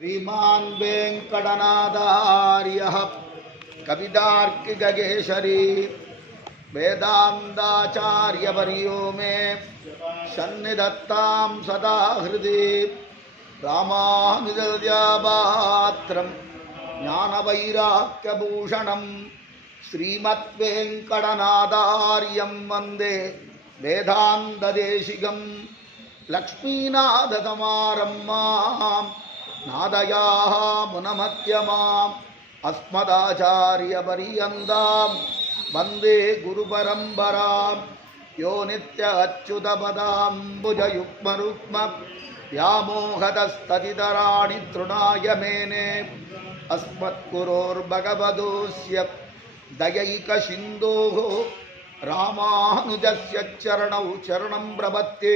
श्रीमान् वेङ्कटनादार्यः कवितार्किककेशरी वेदान्ताचार्यवर्यो मे सन्निधत्तां सदा हृदि रामानुजयापात्रं ज्ञानवैराग्यभूषणं श्रीमद्वेङ्कटनादार्यं वंदे वेदान्तदेशिकं लक्ष्मीनाथतमारम्माम् नादयाः मुनमध्यमाम् अस्मदाचार्यपर्यन्तां वन्दे गुरुपरम्परां यो नित्य अच्युतपदाम्बुजयुग्मरुक्म व्यामोहतस्ततितराणि तृणाय मेने अस्मद्गुरोर्भगवतोऽस्य दयैकसिन्धोः रामानुजस्य चरणौ शरणं प्रपत्ते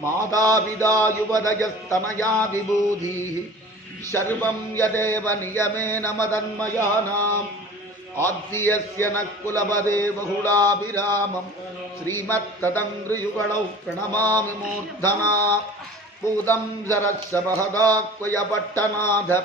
मातापिता युवदयस्तनया विबूधिः सर्वं यदेव नियमेन मदन्मयानाम् आद्यस्य न कुलपदे बहुलाभिरामं श्रीमत्तदङ्घ्रियुगणौ प्रणमामि मूर्धना। भूतं सरस्य महदाक्वयपट्टनाथ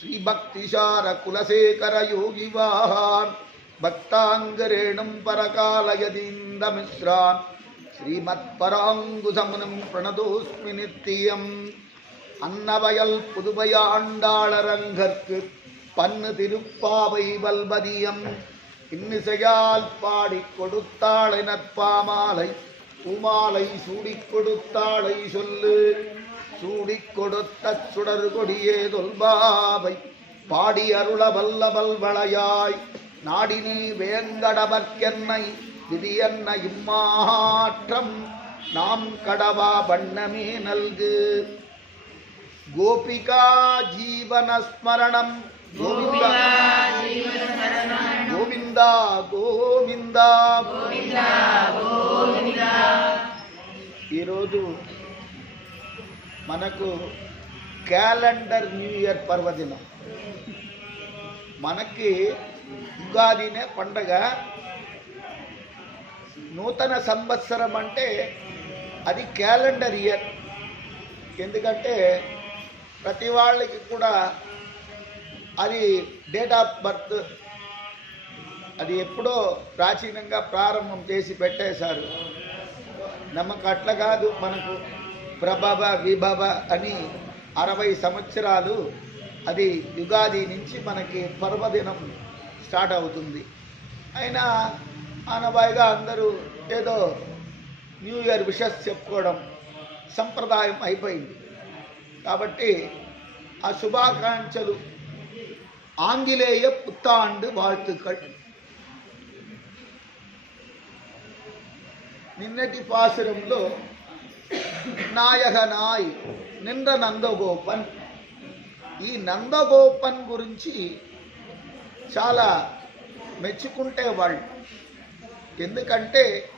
श्रीभक्तिशारकुलशेखरयोगिवाहान्। भक्ताङ्गरेणुं परकालयदीन्दमिश्रान् ஸ்ரீமத்பராங்குசமுனம் பிரணதோஸ்மி நித்தியம். அன்னவயல் புதுமையாண்டாளரங்கற்கு பன்னு திருப்பாவை வல்பதியம் இன்னிசையால் பாடி கொடுத்தாளை நற்பாமாலை பூமாலை சூடிக் கொடுத்தாளை சொல்லு. சூடிக் கொடுத்த சுடர் கொடியே தொல்பாவை பாடி அருள வல்லவல் வளையாய். நாடினி வேங்கடவர்க்கென்னை விதியன்ன இம்மாற்றம் நாம் கடவா வண்ணமே நல்கு கோபிகா ஜீவனஸ்மரணம் கோவிந்தா గోవిందా గోవిందా ఈరోజు మనకు క్యాలెండర్ న్యూ ఇయర్ పర్వదినం మనకి ఉగాదినే పండగ నూతన సంవత్సరం అంటే అది క్యాలెండర్ ఇయర్. ఎందుకంటే ప్రతి వాళ్ళకి కూడా అది డేట్ ఆఫ్ బర్త్ అది ఎప్పుడో ప్రాచీనంగా ప్రారంభం చేసి పెట్టేశారు. నమ్మకం అట్లా కాదు మనకు ప్రభవ విభవ అని అరవై సంవత్సరాలు అది యుగాది నుంచి మనకి పర్వదినం స్టార్ట్ అవుతుంది. అయినా ఆనవాయిగా అందరూ ఏదో న్యూ ఇయర్ విషస్ చెప్పుకోవడం సంప్రదాయం అయిపోయింది కాబట్టి ఆ శుభాకాంక్షలు ఆంగిలేయ పుత్తాండు வாழ்த்துக்கள் నిన్నటి పాసురంలో నాయక నాయ్ నింద్ర నందగోపన్ ఈ నందగోపన్ గురించి చాలా మెచ్చుకుంటే వాళ్ళు ఎందుకంటే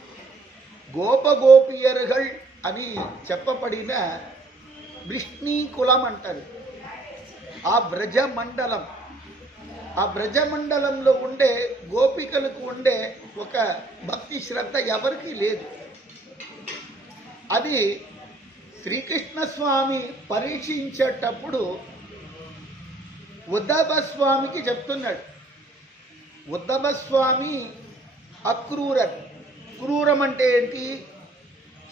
గోపగోపియరుగల్ అని చెప్పబడిన వృష్ణీ కులం అంటారు ఆ బ్రజ మండలం ఆ బ్రజమండలంలో ఉండే గోపికలకు ఉండే ఒక భక్తి శ్రద్ధ ఎవరికీ లేదు. అది శ్రీకృష్ణ స్వామి పరీక్షించేటప్పుడు ఉద్ధవ స్వామికి చెప్తున్నాడు. ఉద్ధవ స్వామి అక్రూరర్ క్రూరం అంటే ఏంటి?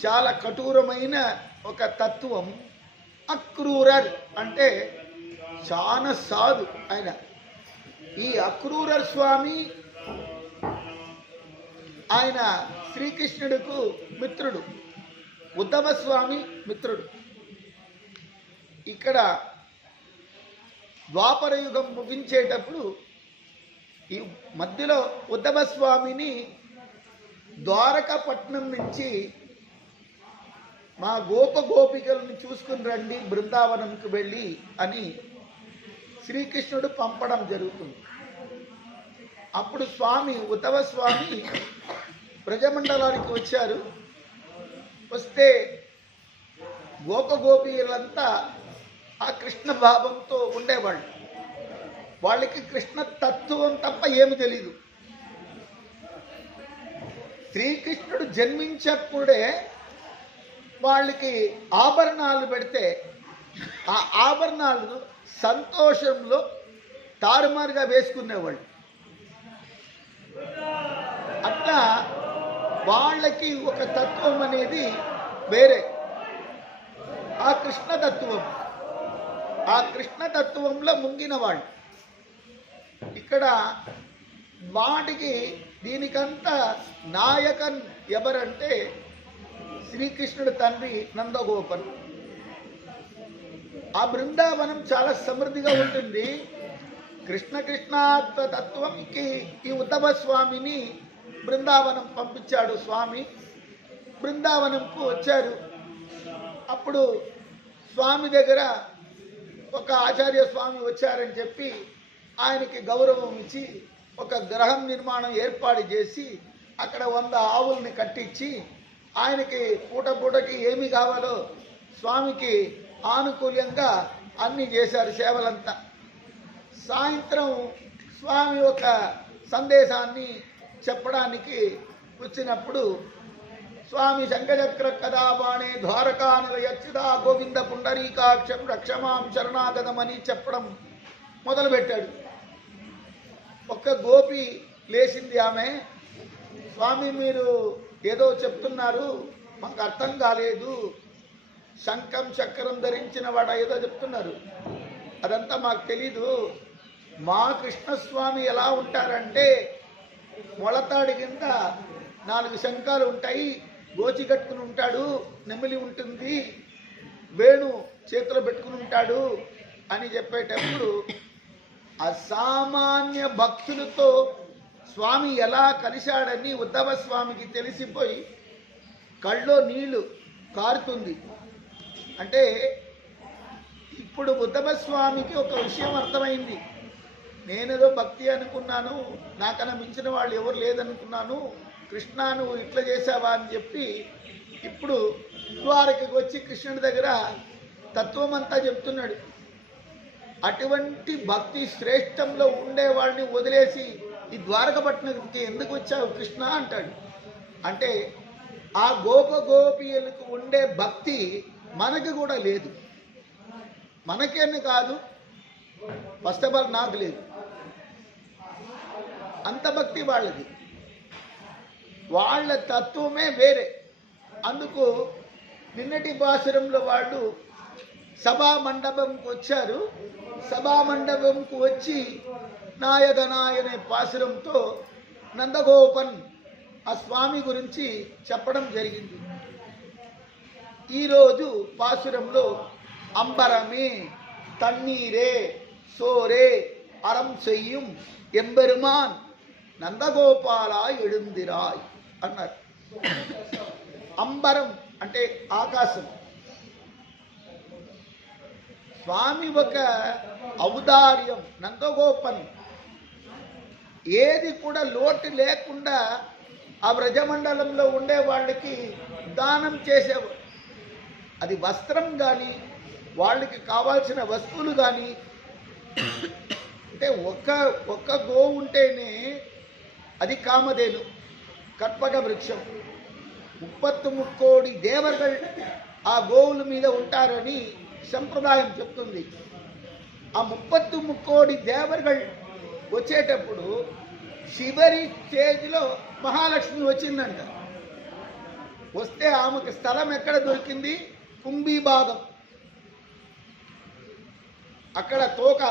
చాలా కఠోరమైన ఒక తత్వం. అక్రూరర్ అంటే చాలా సాధు ఆయన. ఈ అక్రూరర్ స్వామి ఆయన శ్రీకృష్ణుడికు మిత్రుడు. ఉద్దమ స్వామి మిత్రుడు. ఇక్కడ ద్వాపర యుగం ముగించేటప్పుడు ఈ మధ్యలో ఉద్ధవ స్వామిని ద్వారకాపట్నం నుంచి మా గోప గోపికలను చూసుకుని రండి బృందావనంకు వెళ్ళి అని శ్రీకృష్ణుడు పంపడం జరుగుతుంది. అప్పుడు స్వామి ఉద్ధవ స్వామి ప్రజమండలానికి వచ్చారు. వస్తే గోప గోపీలంతా ఆ కృష్ణ భావంతో ఉండేవాళ్ళు. వాళ్ళకి కృష్ణ తత్వం తప్ప ఏమి తెలీదు. శ్రీకృష్ణుడు జన్మించప్పుడే వాళ్ళకి ఆభరణాలు పెడితే ఆ ఆభరణాలను సంతోషంలో తారుమారుగా వేసుకునేవాళ్ళు. అట్లా వాళ్ళకి ఒక తత్వం అనేది వేరే. ఆ కృష్ణతత్వం ఆ కృష్ణతత్వంలో ముంగిన వాళ్ళు. ఇక్కడ వాటికి దీనికంతా నాయకన్ ఎవరంటే శ్రీకృష్ణుడు తండ్రి నందగోపన్. ఆ బృందావనం చాలా సమృద్ధిగా ఉంటుంది. కృష్ణ కృష్ణాత్వ తత్వంకి ఈ ఉత్తమ స్వామిని బృందావనం పంపించాడు స్వామి. బృందావనంకు వచ్చారు. అప్పుడు స్వామి దగ్గర ఒక ఆచార్య స్వామి వచ్చారని చెప్పి ఆయనకి గౌరవం ఇచ్చి ఒక గ్రహం నిర్మాణం ఏర్పాటు చేసి అక్కడ వంద ఆవుల్ని కట్టించి ఆయనకి పూట పూటకి ఏమి కావాలో స్వామికి ఆనుకూల్యంగా అన్ని చేశారు సేవలంతా. సాయంత్రం స్వామి ఒక సందేశాన్ని చెప్పడానికి వచ్చినప్పుడు స్వామి శంఖచక్ర కథాబాణే ద్వారకానిలయచ్చిదా గోవింద పుండరీకాక్షం రక్షమాం శరణాగతమని చెప్పడం మొదలుపెట్టాడు. ఒక్క గోపి లేచింది ఆమె. స్వామి మీరు ఏదో చెప్తున్నారు మాకు అర్థం కాలేదు. శంఖం చక్రం ధరించిన వాడ ఏదో చెప్తున్నారు. అదంతా మాకు తెలీదు. మా కృష్ణస్వామి ఎలా ఉంటారంటే మొలతాడి కింద నాలుగు శంఖాలు ఉంటాయి గోచి కట్టుకుని ఉంటాడు నెమిలి ఉంటుంది వేణు చేతిలో పెట్టుకుని ఉంటాడు అని చెప్పేటప్పుడు అసామాన్య భక్తులతో స్వామి ఎలా కలిశాడని ఉద్ధవ స్వామికి తెలిసిపోయి కళ్ళలో నీళ్ళు కారుతుంది. అంటే ఇప్పుడు ఉద్ధవ స్వామికి ఒక విషయం అర్థమైంది. నేనేదో భక్తి అనుకున్నాను నాకన్నా మించిన వాళ్ళు ఎవరు లేదనుకున్నాను కృష్ణ నువ్వు ఇట్లా చేసావా అని చెప్పి ఇప్పుడు ద్వారకకి వచ్చి కృష్ణుడి దగ్గర తత్వం అంతా చెప్తున్నాడు. అటువంటి భక్తి శ్రేష్టంలో ఉండే వాళ్ళని వదిలేసి ఈ ద్వారకపట్నంకి ఎందుకు వచ్చావు కృష్ణ అంటాడు. అంటే ఆ గోప గోపియలకు ఉండే భక్తి మనకు కూడా లేదు. మనకేమి కాదు ఫస్ట్ ఆఫ్ ఆల్ నాకు లేదు. అంత భక్తి వాళ్ళది. వాళ్ళ తత్వమే వేరే. అందుకు నిన్నటి భాషరంలో వాళ్ళు సభా మండపంకు వచ్చారు. సభా మండపంకు వచ్చి నాయకనాయ అనే పాసురంతో నందగోపన్ ఆ స్వామి గురించి చెప్పడం జరిగింది. ఈరోజు పాసురంలో అంబరమే తన్నీరే సోరే అరం చెయ్యం ఎంబెరుమాన్ నందగోపాల ఎడుందిరాయ్ అన్నారు. అంబరం అంటే ఆకాశం. స్వామి ఒక ఔదార్యం నందగోపన్ ఏది కూడా లోటు లేకుండా ఆ వ్రజమండలంలో ఉండే వాళ్ళకి దానం చేసేవారు. అది వస్త్రం కానీ వాళ్ళకి కావాల్సిన వస్తువులు కానీ అంటే ఒక్క ఒక్క గోవు ఉంటేనే అది కామధేను కర్పక వృక్షం. ముప్పత్తు ముక్కోడి దేవతలు ఆ గోవుల మీద ఉంటారని సంప్రదాయం చెప్తుంది. ఆ ముప్పత్తు ముక్కోడి దేవర్గల్ వచ్చేటప్పుడు చివరి స్టేజ్లో మహాలక్ష్మి వచ్చిందంట. వస్తే ఆమెకు స్థలం ఎక్కడ దొరికింది? కుంభీభాగం అక్కడ తోక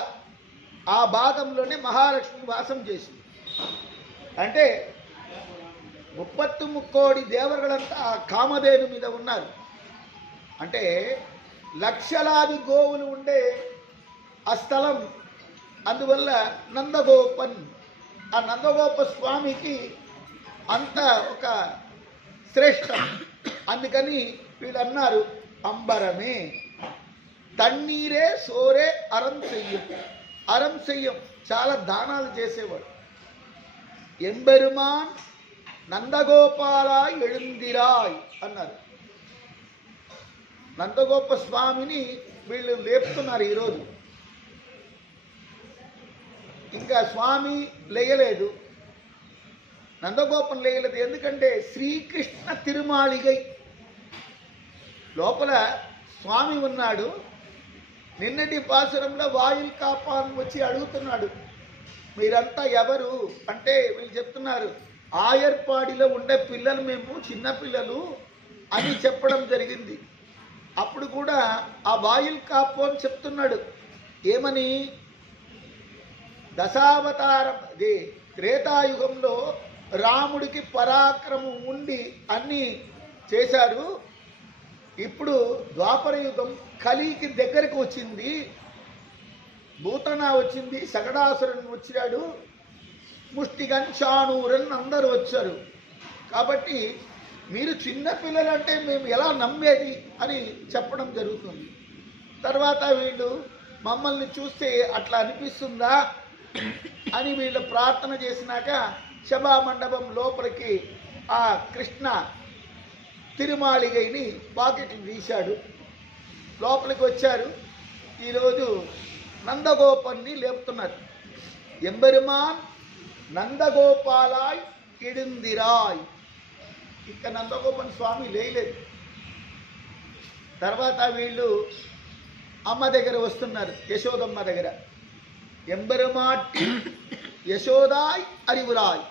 ఆ భాగంలోనే మహాలక్ష్మి వాసం చేసింది. అంటే ముప్పత్తు ముక్కోడి దేవరులంతా ఆ కామధేను మీద ఉన్నారు. అంటే లక్షలాది గోవులు ఉండే ఆ స్థలం. అందువల్ల నందగోపన్ ఆ నందగోప స్వామికి అంత ఒక శ్రేష్టం. అందుకని వీళ్ళు అన్నారు అంబరమే తన్నీరే సోరే అరం చెయ్యం. అరం చెయ్యం. చాలా దానాలు చేసేవాడు. ఎంబెరుమాన్ నందగోపాల ఎళుందిరాయ్ అన్నారు. నందగోప స్వామిని వీళ్ళు లేపుతున్నారు ఈరోజు. ఇంకా స్వామి లేయలేదు. నందగోపం లేయలేదు. ఎందుకంటే శ్రీకృష్ణ తిరుమాళిగై. లోపల స్వామి ఉన్నాడు. నిన్నటి పాసురంలో వాయుల్ కాపాన్ వచ్చి అడుగుతున్నాడు. మీరంతా ఎవరు? అంటే వీళ్ళు చెప్తున్నారు ఆయర్పాడిలో ఉండే పిల్లలు మేము చిన్నపిల్లలు అని చెప్పడం జరిగింది. అప్పుడు కూడా ఆ వాయుల్ కాపు అని చెప్తున్నాడు. ఏమని? దశావతారం అది త్రేతాయుగంలో రాముడికి పరాక్రమం ఉండి అన్నీ చేశారు. ఇప్పుడు ద్వాపర యుగం కలికి దగ్గరకు వచ్చింది. భూతన వచ్చింది సగడాసురుని వచ్చాడు ముష్టిగన్ చాణూరన్ అందరూ వచ్చారు. కాబట్టి మీరు చిన్న పిల్లలంటే మేము ఎలా నమ్మేది అని చెప్పడం జరుగుతుంది. తర్వాత వీళ్ళు మమ్మల్ని చూస్తే అట్లా అనిపిస్తుందా అని వీళ్ళు ప్రార్థన చేసినాక సభా మండపం లోపలికి ఆ కృష్ణ తిరుమాళిగైని పాకెట్లు తీశాడు. లోపలికి వచ్చారు. ఈరోజు నందగోపన్ని లేపుతున్నారు. ఎంబెరుమాన్ నందగోపాలాయ్ కిడిందిరాయ్. ఇక్కడ నందగోపన్ స్వామి లేయలేదు. తర్వాత వీళ్ళు అమ్మ దగ్గర వస్తున్నారు యశోదమ్మ దగ్గర. ఎంబెరుమాట్టి యశోదాయ్ అరివురాయ్.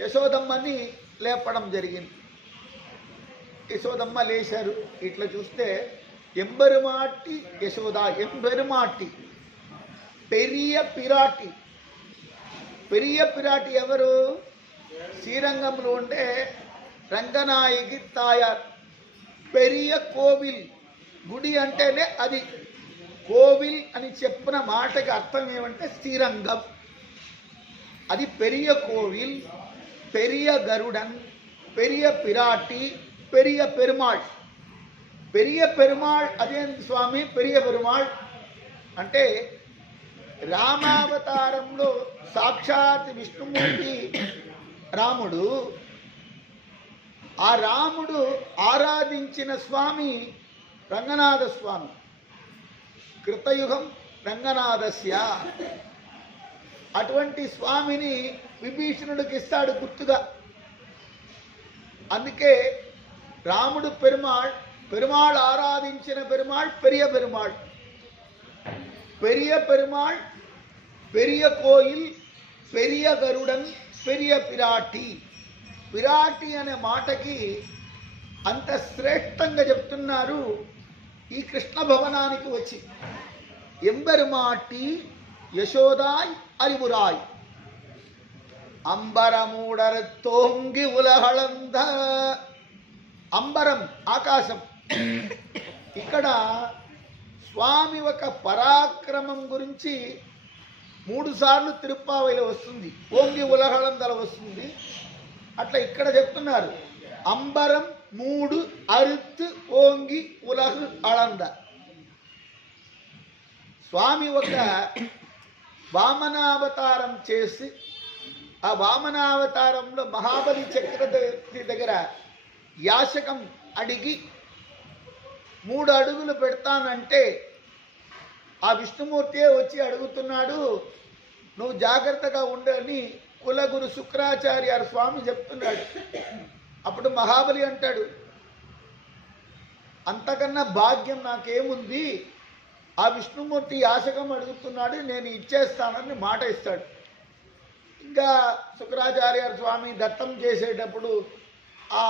యశోదమ్మని లేపడం జరిగింది. యశోదమ్మ లేచారు ఇట్లా చూస్తే ఎంబెరుమాటి యశోద ఎంబెరుమాటి పెరియ పిరాటి. పెరియ పిరాటి ఎవరు? శ్రీరంగంలో ఉండే రంగనాయకి తాయార్. పెరియ కోవిల్. గుడి అంటేనే అది. కోవిల్ అని చెప్పిన మాటకి అర్థం ఏమంటే శ్రీరంగం. అది పెరియ కోవిల్ పెరియ గరుడన్ పెరియ పిరాటి పెరియ పెరుమాళ్. పెరియ పెరుమాళ్ అదేంటి స్వామి పెరియ పెరుమాళ్. అంటే రామావతారంలో సాక్షాత్ విష్ణుమూర్తి రాముడు ఆ రాముడు ఆరాధించిన స్వామి రంగనాథ స్వామి. కృతయుగం రంగనాథస్య. అటువంటి స్వామిని విభీషణుడికి ఇస్తాడు గుర్తుగా. అందుకే రాముడు పెరుమాళ్ పెరుమాళ్ ఆరాధించిన పెరుమాళ్ పెరియ పెరుమాళ్. పెరియ పెరుమాళ్ పెరియ కోయిల్ పెరియ గరుడన్ పెరియ పిరాటి. పిరాటి అనే మాటకి అంత శ్రేష్టంగా చెప్తున్నారు ఈ కృష్ణ భవనానికి వచ్చి. ఎంబెరుమాటి యశోదాయ్ అరివురాయ్ అంబరమూడర తోంగి ఉలహళంద. అంబరం ఆకాశం. ఇక్కడ స్వామి ఒక పరాక్రమం గురించి మూడు సార్లు తిరుప్పావైలో వస్తుంది. ఓంగి ఉలహళందల వస్తుంది. అట్లా ఇక్కడ చెప్తున్నారు. అంబరం మూడు అరుత్ ఓంగి ఉలహు అళంద. స్వామి ఒక వామనావతారం చేసి ఆ వామనావతారంలో మహాబలి చక్రవర్తి దగ్గర యాశకం అడిగి మూడు అడుగులు పెడతానంటే ఆ విష్ణుమూర్తే వచ్చి అడుగుతున్నాడు నువ్వు జాగ్రత్తగా ఉండని కులగురు శుక్రాచార్య స్వామి చెప్తున్నాడు. అప్పుడు మహాబలి అంటాడు అంతకన్నా భాగ్యం నాకేముంది? ఆ విష్ణుమూర్తి యాశకం అడుగుతున్నాడు నేను ఇచ్చేస్తానని మాట ఇస్తాడు. ఇంకా శుక్రాచార్య స్వామి దత్తం చేసేటప్పుడు ఆ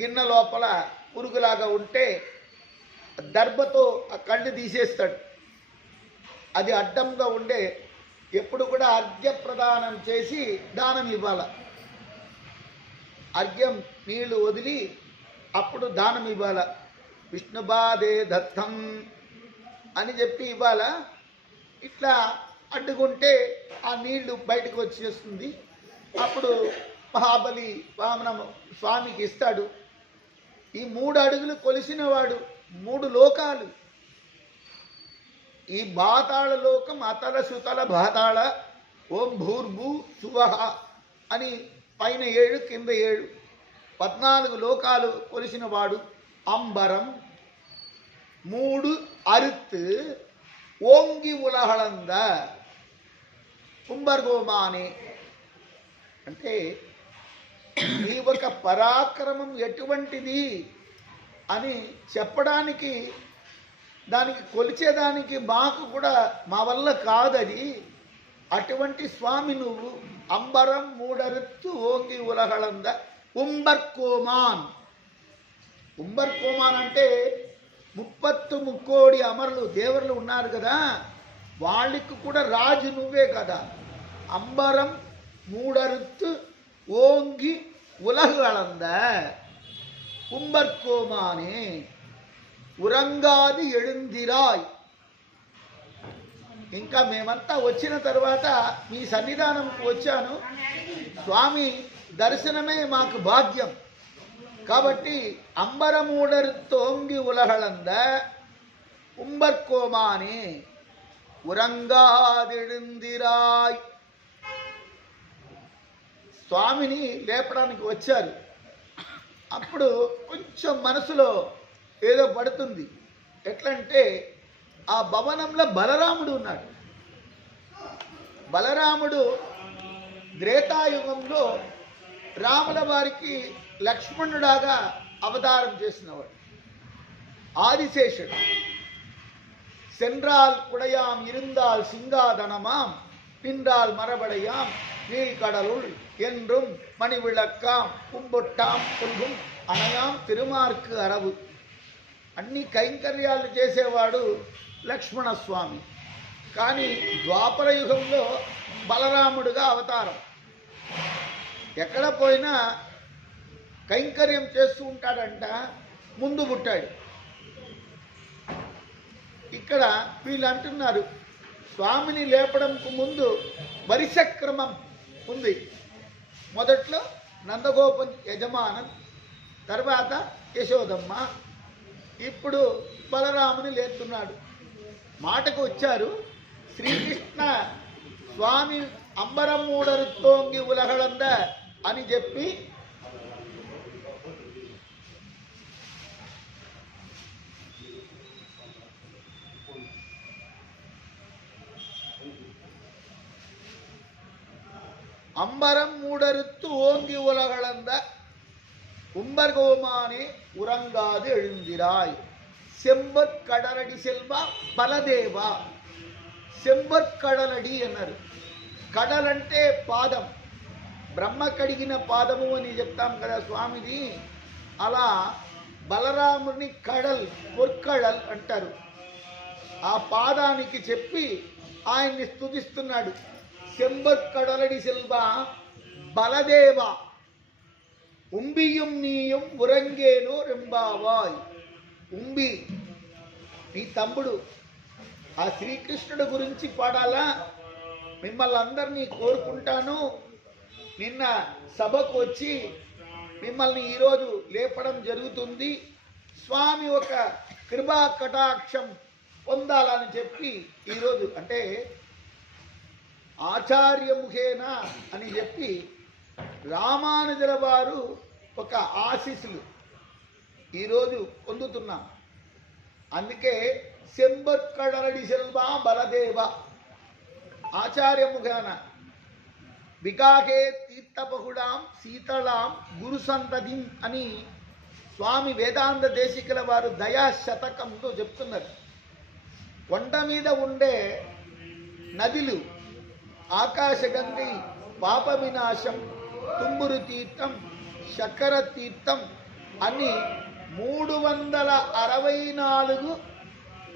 గిన్నె లోపల పురుగులాగా ఉంటే దర్భతో ఆ కళ్ళు తీసేస్తాడు. అది అడ్డంగా ఉండే ఎప్పుడు కూడా అర్ఘ్య ప్రదానం చేసి దానం ఇవ్వాల. అర్ఘ్యం నీళ్ళు వదిలి అప్పుడు దానం ఇవ్వాల. విష్ణుబాదే దత్తం అని చెప్పి ఇవ్వాల. ఇట్లా అడ్డుకుంటే ఆ నీళ్ళు బయటకు వచ్చేస్తుంది. అప్పుడు మహాబలి వామన స్వామికి ఇస్తాడు. ఈ మూడు అడుగులు కొలిసినవాడు మూడు లోకాలు. ఈ బాతాళ లోకం అతల సుతల బాతాళ ఓం భూర్భూ సువహ అని పైన ఏడు కింద ఏడు పద్నాలుగు లోకాలు కొలిసినవాడు అంబరం మూడు అరుత్ ఓంగి ఉలహళంద కుంభర్గోమాని. అంటే ఈ ఒక పరాక్రమం ఎటువంటిది అని చెప్పడానికి దానికి కొలిచేదానికి మాకు కూడా మా వల్ల కాదది. అటువంటి స్వామి నువ్వు అంబరం మూడరుత్తు ఓంగి ఉలహళంద ఉంబర్ కోమాన్ అంటే ముప్పత్తు ముక్కోడి అమరులు దేవరులు ఉన్నారు కదా. వాళ్ళకి కూడా రాజు నువ్వే కదా. అంబరం మూడరుత్తు ఓంగి ఉలహళంద ఉంబర్కోమానే. ఉరంగాది ఎడుందిరాయ్. ఇంకా మేమంతా వచ్చిన తర్వాత మీ సన్నిధానంకు వచ్చాను. స్వామి దర్శనమే మాకు భాగ్యం. కాబట్టి అంబరమూడర్ తోంగి ఉలహళంద ఉంబర్కోమాని ఉరంగాదిడిందిరాయ్ స్వామిని లేపడానికి వచ్చారు. అప్పుడు కొంచెం మనసులో ఏదో పడుతుంది ఎట్లంటే ఆ భవనంలో బలరాముడు ఉన్నాడు బలరాముడు త్రేతాయుగంలో రాముల వారికి లక్ష్మణుడాగా అవతారం చేసినవాడు ఆదిశేషుడు சென்றால் குடையாம் இருந்தால் சிங்காதனமாம் பின்றால் மரபடையாம் நீழ்கடலுள் என்றும் மணிவிளக்காம் கும்பொட்டாம் పుల్గుం అనయాం తిరుమార్కు అరవు అన్ని కైంకర్యాలు చేసేవాడు లక్ష్మణస్వామి. కానీ ద్వాపర యుగంలో బలరాముడుగా అవతారం. ఎక్కడ పోయినా కైంకర్యం చేస్తూ ఉంటాడంట ముందు పుట్టాడు. ఇక్కడ వీళ్ళు అంటున్నారు స్వామిని లేపడంకు ముందు వరిస క్రమం ఉంది. మొదట్లో నందగోప యజమానం తర్వాత యశోదమ్మ ఇప్పుడు బలరాముని లేస్తున్నాడు మాటకు వచ్చారు శ్రీకృష్ణ స్వామి అంబరమూడరుతోంగి ఉలహడంద అని చెప్పి అంబరం మూడరుత్తు ఓంగి ಒಲಗಳಂದ உம்பர்கோமானே உறங்காது எழுந்திராய் செம்பற்கடலடி செல்வா బలదేవా సెంబర్కడలడి అన్నారు కడల్ అంటే పాదం బ్రహ్మ కడిగిన పాదము అని చెప్తాం కదా స్వామిది అలా బలరాముని కడల్ పొర్కడల్ అంటారు ఆ పాదానికి చెప్పి ఆయన్ని స్తుతిస్తున్నాడు செம்பற்கடலடி செல்வா బలదేవ உம்பியும் నీయం உறங்கேனோ రెంబావాయ్ ఉంబి నీ తమ్ముడు ఆ శ్రీకృష్ణుడు గురించి పాడాలా? మిమ్మల్ని అందరినీ కోరుకుంటాను. నిన్న సభకు వచ్చి మిమ్మల్ని ఈరోజు లేపడం జరుగుతుంది. స్వామి ఒక కృపా కటాక్షం పొందాలని చెప్పి ఈరోజు అంటే ఆచార్యముఖేనా అని చెప్పి రామానుజుల వారు ఒక ఆశీస్సులు ఈరోజు పొందుతున్నాం. అందుకే సెంబక్కడలడి సెల్వా బలదేవ ఆచార్యముఖాన వికాకే తీర్థబహుడాం శీతళాం గురు సంతతిం అని స్వామి వేదాంత దేశికుల వారు దయా శతకంతో చెప్తున్నారు. కొండ మీద ఉండే నదులు ఆకాశగంగి పాప వినాశం తుంబురు తీర్థం శకర తీర్థం అని మూడు వందల అరవై నాలుగు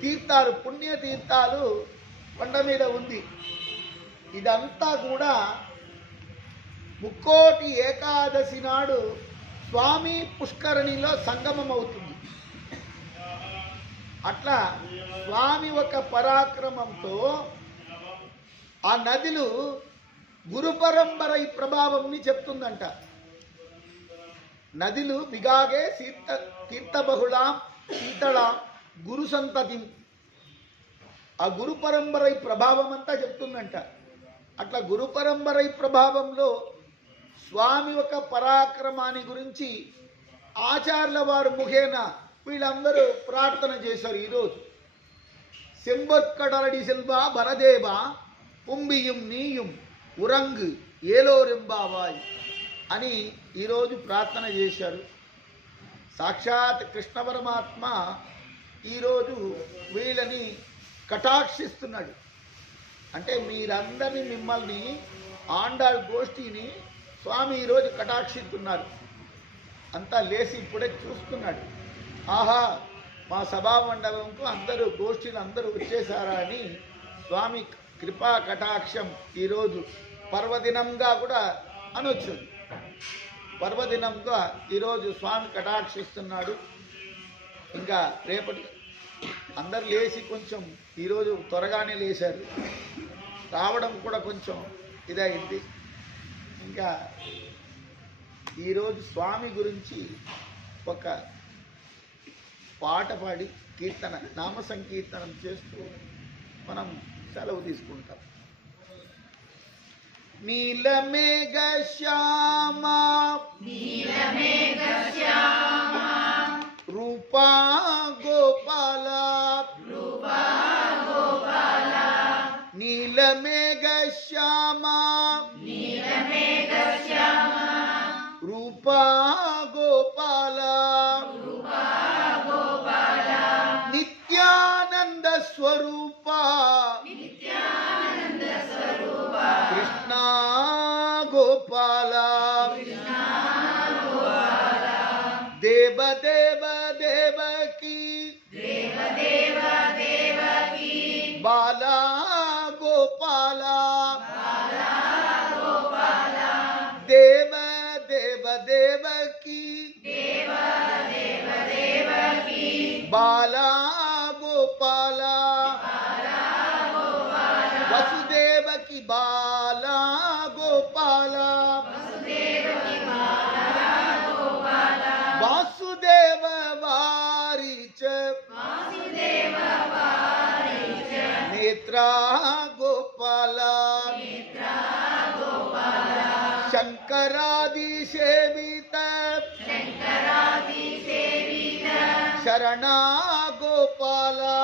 తీర్థాలు పుణ్య తీర్థాలు కొండ మీద ఉంది. ఇదంతా కూడా ముక్కోటి ఏకాదశి నాడు స్వామి పుష్కరణిలో సంగమం అవుతుంది అట్లా స్వామి ఒక పరాక్రమంతో ఆ నదులు గురు పరంపర ఈ ప్రభావంని చెప్తుందంట. నదిలు బిగాగే సీత కీర్తబహుళ శీతళ గురు సంతతి. ఆ గురు పరంపర ప్రభావం అంతా చెప్తుందంట. అట్లా గురు పరంపర ప్రభావంలో స్వామి ఒక పరాక్రమాన్ని గురించి ఆచార్యుల వారు ముఖేన వీళ్ళందరూ ప్రార్థన చేశారు ఈరోజు. செம்பற்கடலடி శిల్వ భరదేవ பும்பியும் నీయుం. ఉరంగ్ ఏలోరెంబావాయ్ అని ఈరోజు ప్రార్థన చేశారు. సాక్షాత్ కృష్ణ పరమాత్మ ఈరోజు వీళ్ళని కటాక్షిస్తున్నాడు. అంటే మీరందరినీ మిమ్మల్ని ఆండాళ్ గోష్ఠిని స్వామి ఈరోజు కటాక్షిస్తున్నారు. అంతా లేచి ఇప్పుడే చూస్తున్నాడు. ఆహా మా సభా మండపంకు అందరూ గోష్ఠీలు అందరూ వచ్చేసారా అని స్వామి కృపా కటాక్షం ఈరోజు పర్వదినంగా కూడా అనొచ్చు. పర్వదినంగా ఈరోజు స్వామి కటాక్షిస్తున్నాడు. ఇంకా రేపటి అందరు లేచి కొంచెం ఈరోజు త్వరగానే లేచారు. రావడం కూడా కొంచెం ఇదైంది ఇంకా ఈరోజు స్వామి గురించి ఒక పాట పాడి కీర్తన నామ సంకీర్తనం చేస్తూ మనం సెలవు తీసుకుంటాం. నీలమేఘ శ్యామ రూపా గోపాల నీలమేఘ శ్యామ రూపా గోపాల నిత్యానంద देव देव देव की देव देव देव की बाला गोपाला बाला गोपाला देव देव देव की देव देव देव की बाला গোপালা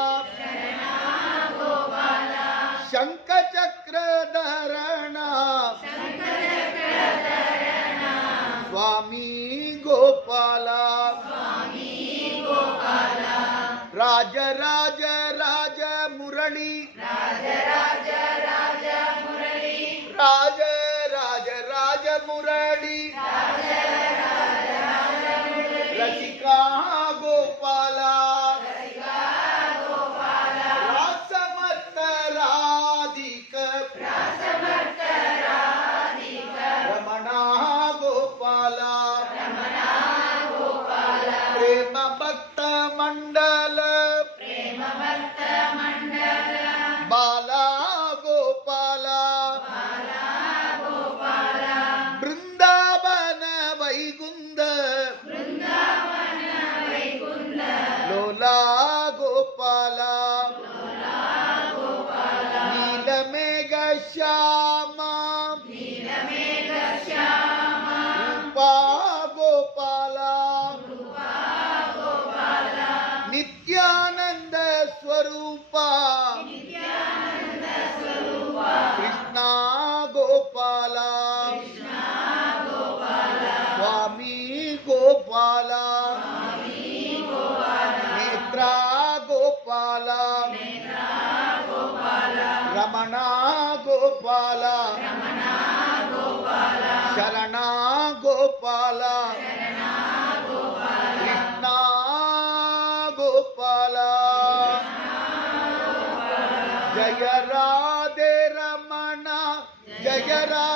Jai Jai Ram.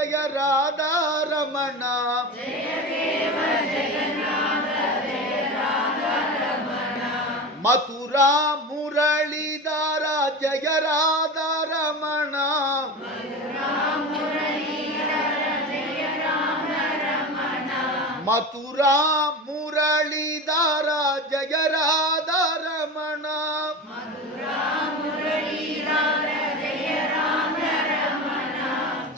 ஜய ராதா ரமணா. மதுரா முரளிதாரா ஜய ராதா ரமணா. மதுரா முரளிதாரா ஜய ராதா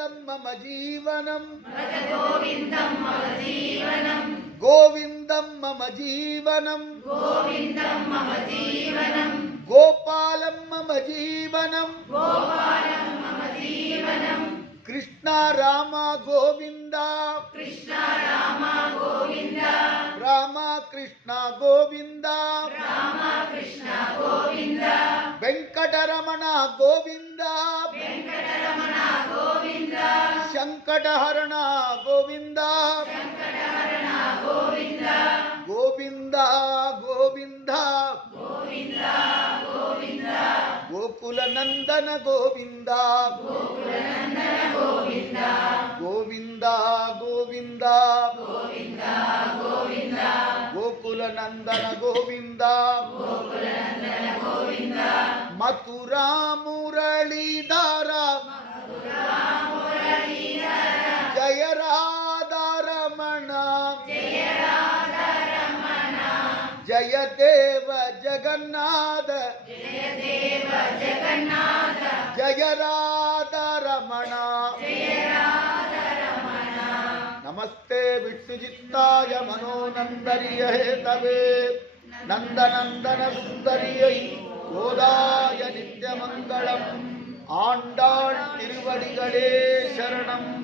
రమణ హరే రామ్ గోపాలం భజ గోవిందం మమ జీవనము హరే రామ్ గోపాలం భజ గోవిందం మమ జీవనం గోవిందం మమ జీవనం గోపాలం మమ జీవనం కృష్ణ గోవింద. రామ కృష్ణ గోవింద. వెంకటరమణ గోవింద. శంకటహరణ గోవింద. గోవింద. గోవింద గోకుల నందన గోవింద. గోవింద. சித்தாய மனோநந்தரிய ஹேதவே. நந்தநந்தன சுந்தரியை கோதாய நித்தியமங்கலம். ஆண்டாள் திருவடிகளே சரணம்.